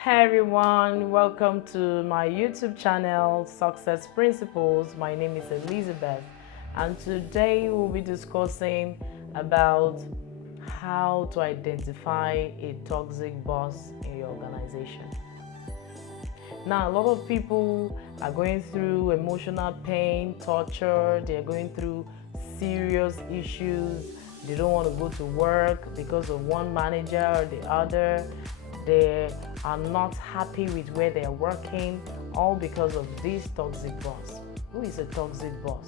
Hey everyone, welcome to my YouTube channel, Success Principles. My name is Elizabeth, and today we'll be discussing about how to identify a toxic boss in your organization. Now, a lot of people are going through emotional pain, torture, they're going through serious issues. They don't want to go to work because of one manager or the other. They are not happy with where they're working, all because of this toxic boss. Who is a toxic boss?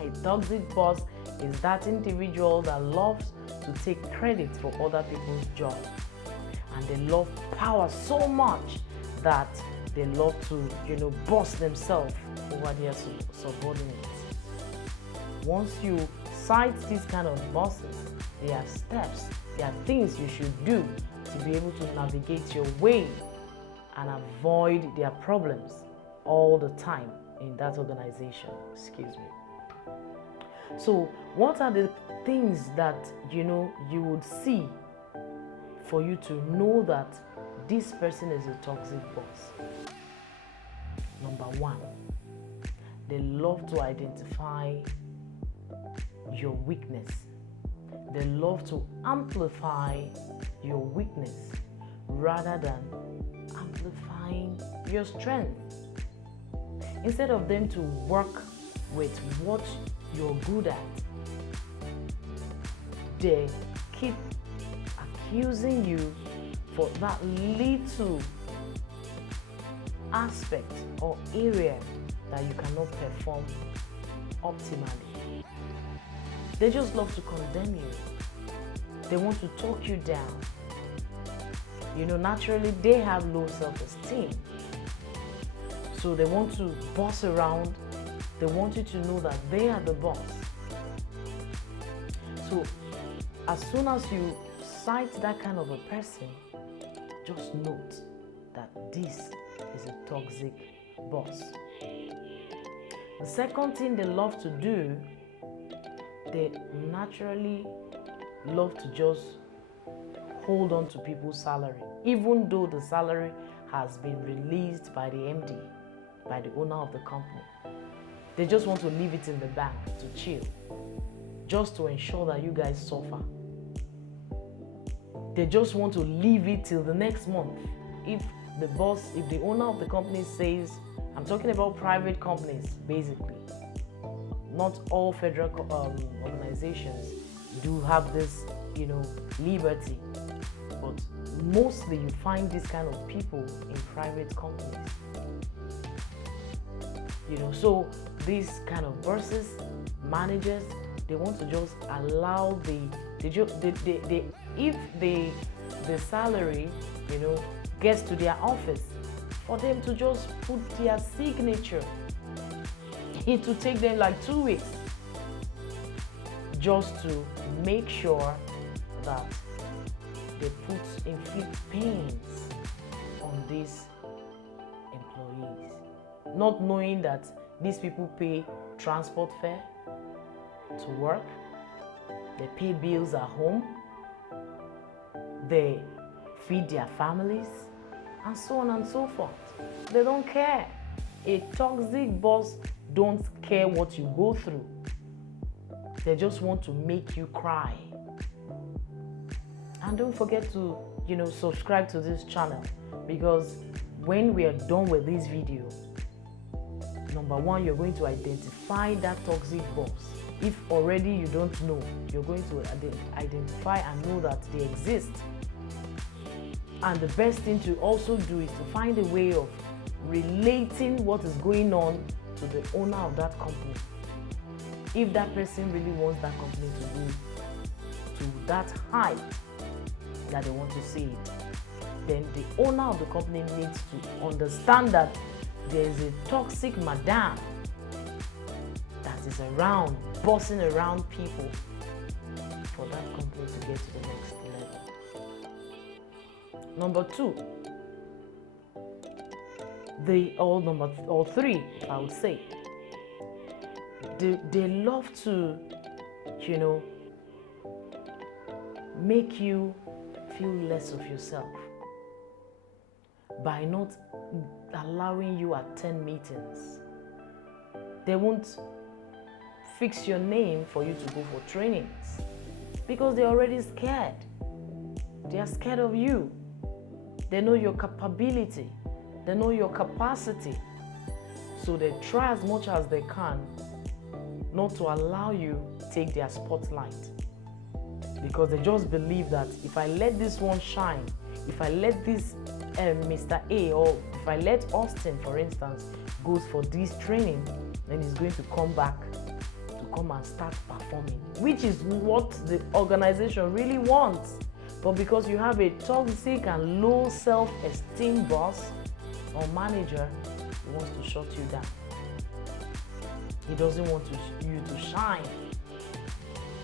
A toxic boss is that individual that loves to take credit for other people's job. And they love power so much that they love to, boss themselves over their subordinates. Once you cite these kind of bosses, there are steps, there are things you should do to be able to navigate your way and avoid their problems all the time in that organization. Excuse me. So, what are the things that you would see for you to know that this person is a toxic boss? Number one, they love to identify your weakness. They love to amplify your weakness rather than amplifying your strength. Instead of them to work with what you're good at, they keep accusing you for that little aspect or area that you cannot perform optimally. They just love to condemn you. They want to talk you down. Naturally they have low self-esteem. So they want to boss around. They want you to know that they are the boss. So as soon as you cite that kind of a person, just note that this is a toxic boss. The second thing they love to do, they naturally love to just hold on to people's salary, even though the salary has been released by the MD, by the owner of the company. They just want to leave it in the bank to chill, just to ensure that you guys suffer. They just want to leave it till the next month. If the owner of the company says, I'm talking about private companies basically, not all federal organizations do have this, liberty. But mostly you find this kind of people in private companies. So these kind of bosses, managers, they want to just allow if the salary, gets to their office, for them to just put their signature. It will take them like 2 weeks just to make sure that they inflict pains on these employees, not knowing that these people pay transport fare to work, they pay bills at home, they feed their families, and so on and so forth. They don't care. A toxic boss don't care what you go through. They just want to make you cry. And don't forget to, subscribe to this channel, because when we are done with this video, number one, you're going to identify that toxic boss. If already you don't know, you're going to identify and know that they exist. And the best thing to also do is to find a way of relating what is going on to the owner of that company. If that person really wants that company to go to that height that they want to see it, then the owner of the company needs to understand that there is a toxic madam that is around, bossing around people for that company to get to the next level. Number two, or three, I would say, they love to, make you feel less of yourself. by not allowing you attend meetings. They won't fix your name for you to go for trainings because they're already scared. They are scared of you. They know your capability. They know your capacity. So they try as much as they can not to allow you take their spotlight. Because they just believe that if I let this one shine, if I let this Mr. A, or if I let Austin, for instance, goes for this training, then he's going to come back to come and start performing, which is what the organization really wants. But because you have a toxic and low self-esteem boss or manager, he wants to shut you down. He doesn't want you to shine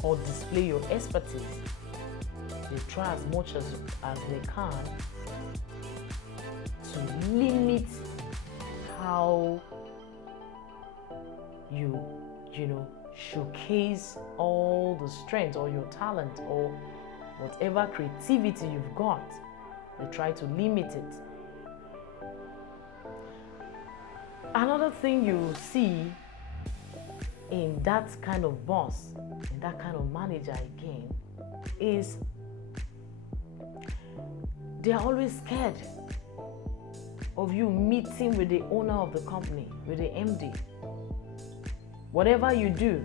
or display your expertise. They try as much as they can to limit how you showcase all the strength or your talent or whatever creativity you've got. They try to limit it. Another thing you see in that kind of boss, in that kind of manager again, is they are always scared of you meeting with the owner of the company, with the MD. Whatever you do,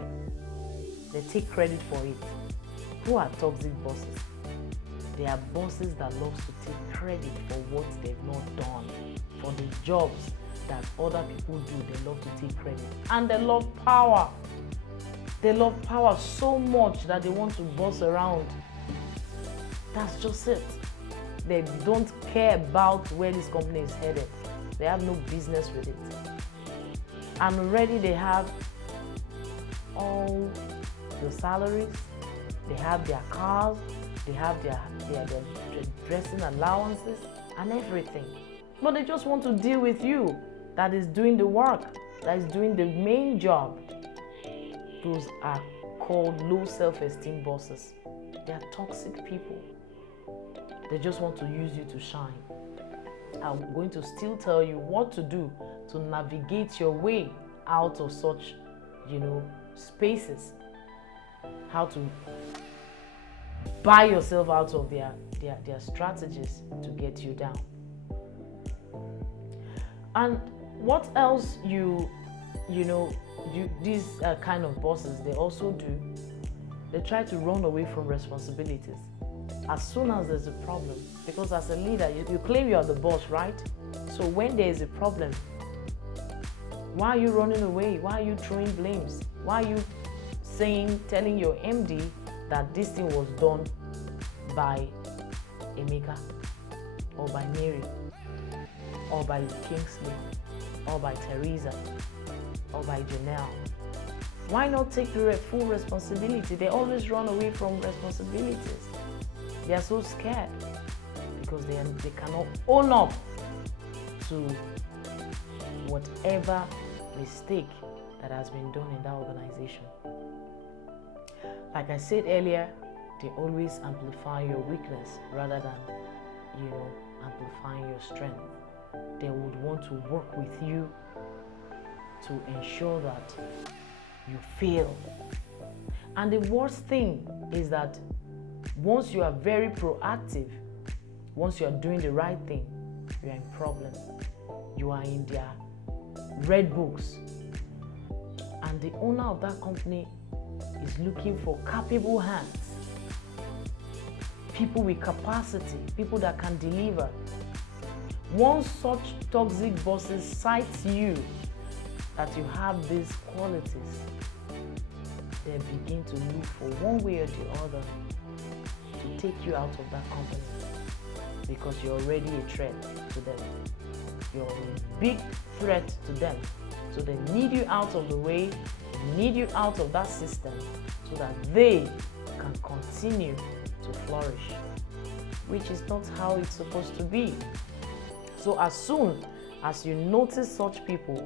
they take credit for it. Who are toxic bosses? They are bosses that love to take credit for what they've not done, for the jobs that other people do. They love to take credit. And they love power. They love power so much that they want to boss around. That's just it. They don't care about where this company is headed. They have no business with it. And already they have all the salaries, they have their cars, they have their dressing allowances and everything. But they just want to deal with you that is doing the work, that is doing the main job. Those are called low self-esteem bosses. They are toxic people. They just want to use you to shine. I'm going to still tell you what to do to navigate your way out of such, spaces. How to buy yourself out of their strategies to get you down. And what else these kind of bosses, they also do, they try to run away from responsibilities as soon as there's a problem. Because as a leader, you claim you are the boss, right? So when there is a problem, why are you running away? Why are you throwing blames? Why are you telling your MD that this thing was done by Emeka, or by Mary, or by Kingsley, or by Teresa, or by Janelle? Why not take the full responsibility? They always run away from responsibilities. They are so scared because they cannot own up to whatever mistake that has been done in that organization. Like I said earlier, they always amplify your weakness rather than, amplifying your strength. They would want to work with you to ensure that you fail. And the worst thing is that once you are very proactive, once you are doing the right thing, you are in problem. You are in their red books. And the owner of that company is looking for capable hands, people with capacity, people that can deliver. Once such toxic bosses sight you that you have these qualities, they begin to look for one way or the other to take you out of that company because you're already a threat to them. You're a big threat to them. So they need you out of the way, they need you out of that system so that they can continue to flourish, which is not how it's supposed to be. So as soon as you notice such people,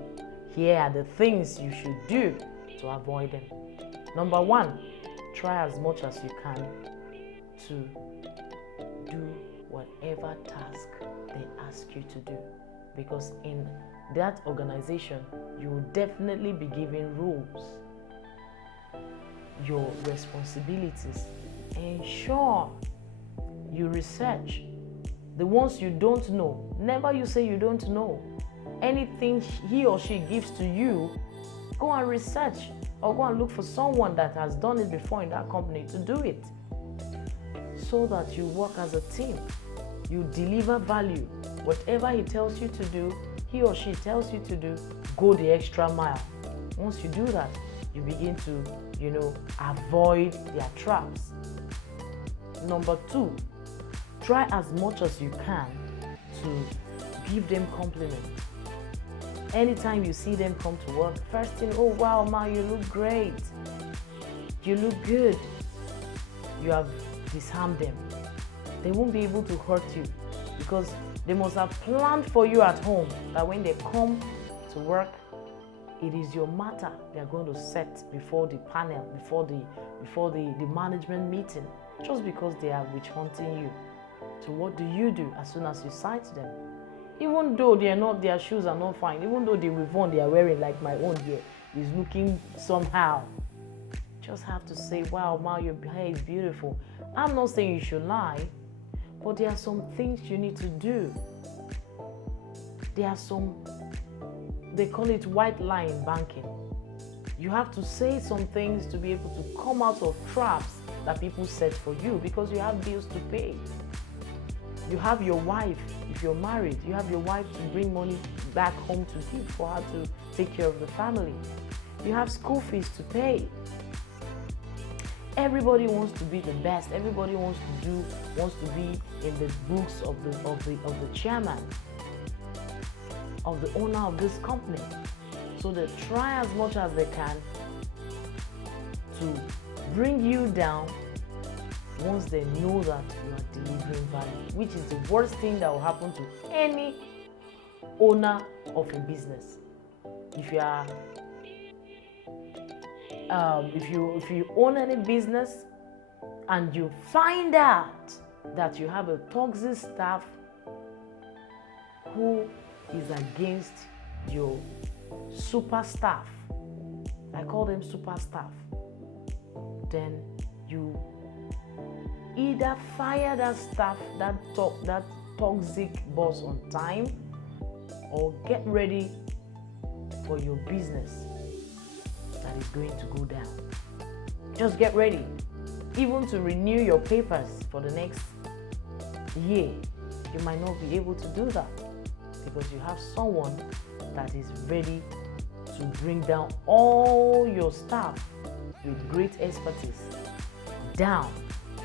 here are the things you should do to avoid them. Number one, try as much as you can to do what whatever task they ask you to do. Because in that organization, you will definitely be given roles, your responsibilities. Ensure you research the ones you don't know. Never you say you don't know. Anything he or she gives to you, go and research or go and look for someone that has done it before in that company to do it, so that you work as a team. You deliver value. Whatever he tells you to do, he or she tells you to do, go the extra mile. Once you do that, you begin to, avoid their traps. Number 2, try as much as you can to give them compliments. Anytime you see them come to work, first thing, oh wow, ma, you look great. You look good. You have disarmed them. They won't be able to hurt you because they must have planned for you at home that when they come to work, it is your matter they're going to set before the panel, before the management meeting, just because they are witch hunting you. So what do you do as soon as you sight them? Even though their shoes are not fine, even though the ribbon they are wearing, like my own here, is looking somehow, just have to say, wow, ma, your hair is beautiful. I'm not saying you should lie, but there are some things you need to do. There are some, they call it white lie in banking. You have to say some things to be able to come out of traps that people set for you, because you have bills to pay. You have your wife, if you're married, you have your wife to bring money back home to give for her to take care of the family. You have school fees to pay. Everybody wants to be the best. Everybody wants to be in the books of the chairman, of the owner of this company. So they try as much as they can to bring you down once they know that you are delivering value, which is the worst thing that will happen to any owner of a business. If you are if you own any business and you find out that you have a toxic staff who is against your super staff, I call them super staff, then you either fire that staff, that toxic boss on time, or get ready for your business that is going to go down. Just get ready. Even to renew your papers for the next year, you might not be able to do that because you have someone that is ready to bring down all your staff with great expertise down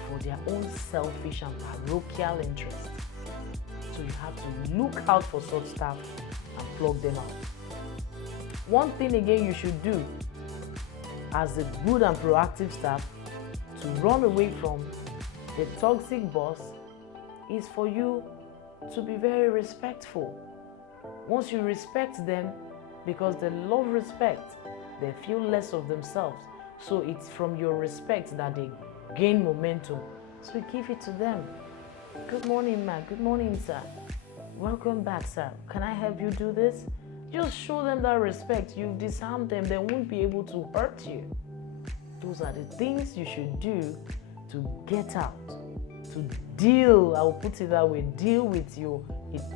for their own selfish and parochial interests. So you have to look out for such staff and plug them out. One thing again you should do as a good and proactive staff to run away from the toxic boss is for you to be very respectful. Once you respect them, because they love respect, they feel less of themselves. So it's from your respect that they gain momentum. So give it to them. Good morning, ma'am. Good morning, sir. Welcome back, sir. Can I help you do this? Just show them that respect. You've disarmed them. They won't be able to hurt you. Those are the things you should do to get out, to deal, I will put it that way, deal with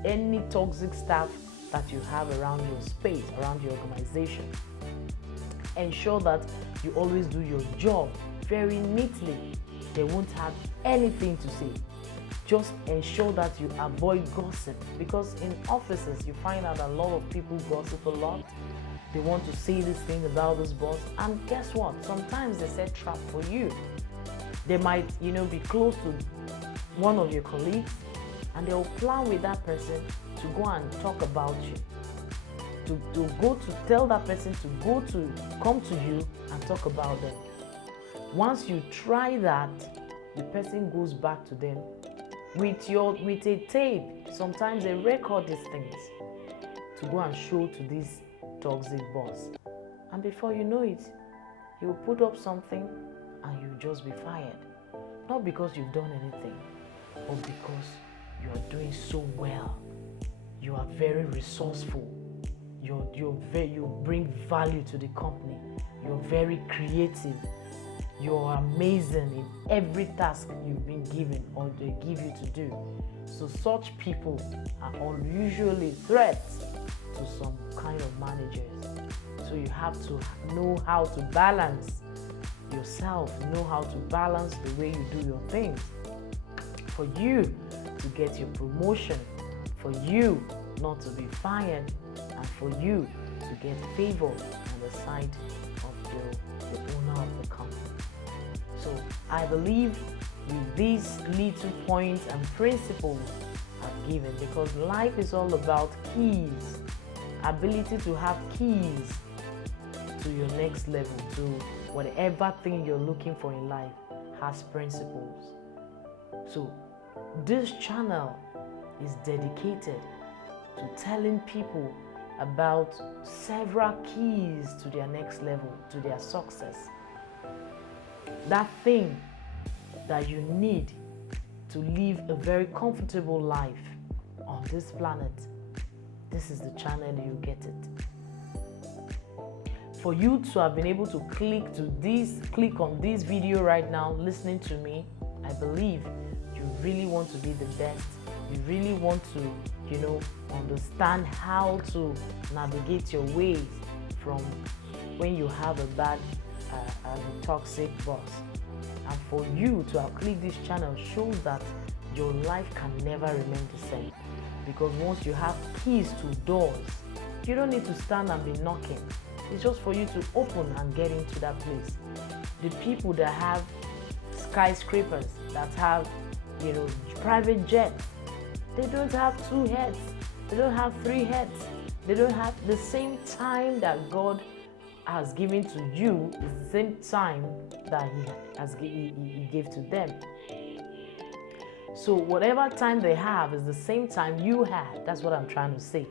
any toxic staff that you have around your space, around your organization. Ensure that you always do your job very neatly. They won't have anything to say. Just ensure that you avoid gossip, because in offices you find out a lot of people gossip a lot. They want to say this thing about this boss, and guess what? Sometimes they set trap for you. They might, be close to one of your colleagues, and they will plan with that person to go and talk about you, to go to tell that person to come to you and talk about them. Once you try that, the person goes back to them with a tape. Sometimes they record these things to go and show to this toxic boss, and before you know it, he'll put up something and you'll just be fired. Not because you've done anything, but because you so well. You are very resourceful. You bring value to the company. You're very creative. You're amazing in every task you've been given or they give you to do. So such people are unusually threats to some kind of managers. So you have to know how to balance yourself, know how to balance the way you do your things. For you to get your promotion, for you not to be fired, and for you to get favor on the side of the owner of the company. So I believe with these little points and principles I've given, because life is all about keys, ability to have keys to your next level, to whatever thing you're looking for in life has principles. So this channel is dedicated to telling people about several keys to their next level, to their success. That thing that you need to live a very comfortable life on this planet, this is the channel you get it. For you to have been able to click on this video right now, listening to me, I believe you really want to be the best. You really want to, understand how to navigate your ways from when you have a bad and toxic boss. And for you to have clicked this channel shows that your life can never remain the same. Because once you have keys to doors, you don't need to stand and be knocking. It's just for you to open and get into that place. The people that have skyscrapers, that have, private jets, they don't have 2 heads. They don't have 3 heads. They don't have the same time that God has given to you, is the same time that He gave to them. So whatever time they have is the same time you had. That's what I'm trying to say.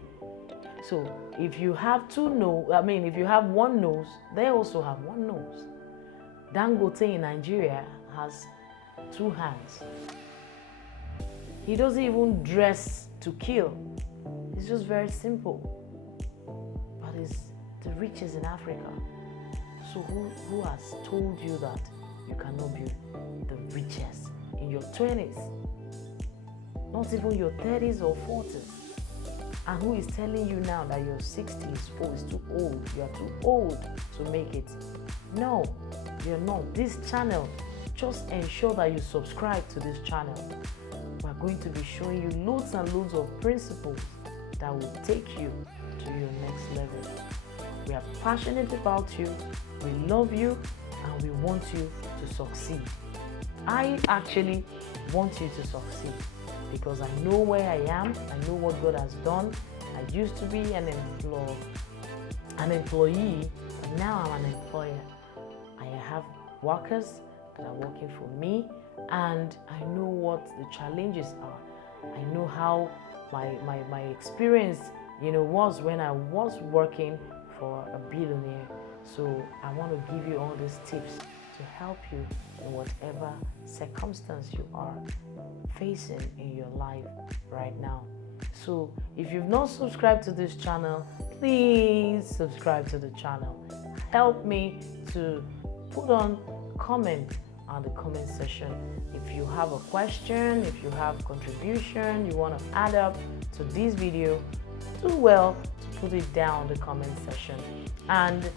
So if you have if you have one nose, they also have one nose. Dangote in Nigeria has 2 hands. He doesn't even dress to kill. It's just very simple. But it's the riches in Africa. So who has told you that you cannot be the richest in your 20s? Not even your 30s or 40s. And who is telling you now that your 60s is too old? You are too old to make it. No, you're not. This channel, just ensure that you subscribe to this channel. We're going to be showing you loads and loads of principles that will take you to your next level. We are passionate about you, we love you, and we want you to succeed. I actually want you to succeed because I know where I am, I know what God has done. I used to be an employee, but now I'm an employer. I have workers that are working for me, and I know what the challenges are. I know how my experience, was when I was working for a billionaire. So I want to give you all these tips to help you in whatever circumstance you are facing in your life right now. So if you've not subscribed to this channel, please subscribe to the channel. Help me to put on comment on the comment section. If you have a question, if you have contribution you want to add up to this video, do well to put it down in the comment section. And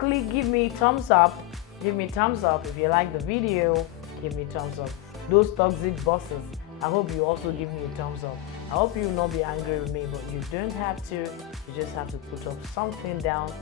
give me thumbs up. Give me thumbs up if you like the video. Give me thumbs up. Those toxic bosses, I hope you also give me a thumbs up. I hope you will not be angry with me, but you don't have to. You just have to put up something down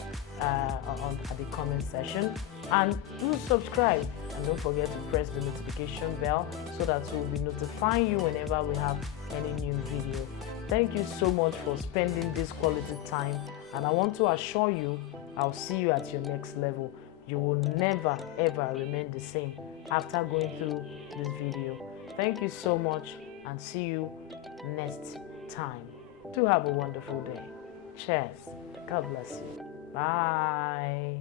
at the comment section. And do subscribe. And don't forget to press the notification bell so that we'll be notifying you whenever we have any new video. Thank you so much for spending this quality time. And I want to assure you, I'll see you at your next level. You will never ever remain the same after going through this video. Thank you so much, and see you next time. Do have a wonderful day. Cheers. God bless you. Bye.